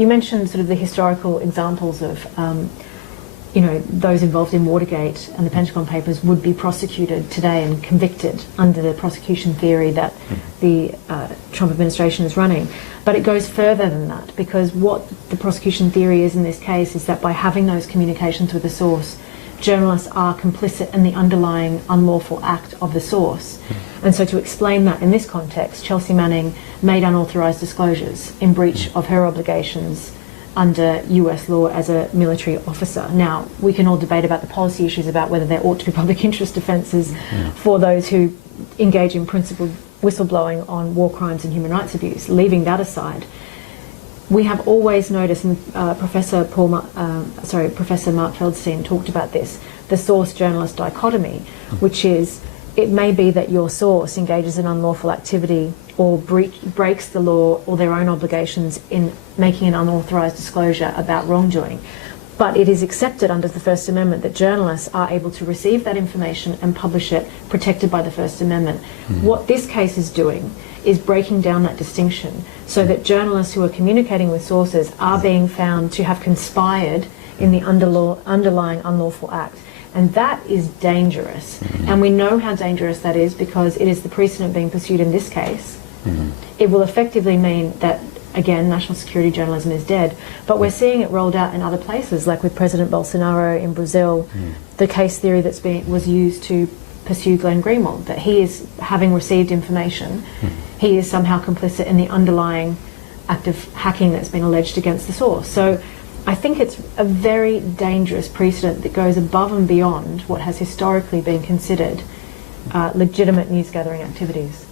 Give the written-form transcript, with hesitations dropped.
you mentioned sort of the historical examples of those involved in Watergate and the Pentagon Papers would be prosecuted today and convicted under the prosecution theory that the Trump administration is running. But it goes further than that, because what the prosecution theory is in this case is that by having those communications with the source, journalists are complicit in the underlying unlawful act of the source. And so to explain that in this context, Chelsea Manning made unauthorised disclosures in breach of her obligations under US law as a military officer. Now, we can all debate about the policy issues about whether there ought to be public interest defences for those who engage in principled whistleblowing on war crimes and human rights abuse. Leaving that aside, we have always noticed, and Professor Mark Feldstein talked about this, the source-journalist dichotomy, which is it may be that your source engages in unlawful activity or breaks the law or their own obligations in making an unauthorised disclosure about wrongdoing. But it is accepted under the First Amendment that journalists are able to receive that information and publish it, protected by the First Amendment. What this case is doing is breaking down that distinction so that journalists who are communicating with sources are being found to have conspired in the underlying unlawful act. And that is dangerous. And we know how dangerous that is because it is the precedent being pursued in this case. It will effectively mean that, again, national security journalism is dead. But we're seeing it rolled out in other places, like with President Bolsonaro in Brazil, the case theory was used to pursue Glenn Greenwald, that he is, having received information, he is somehow complicit in the underlying act of hacking that's been alleged against the source. So I think it's a very dangerous precedent that goes above and beyond what has historically been considered legitimate news gathering activities.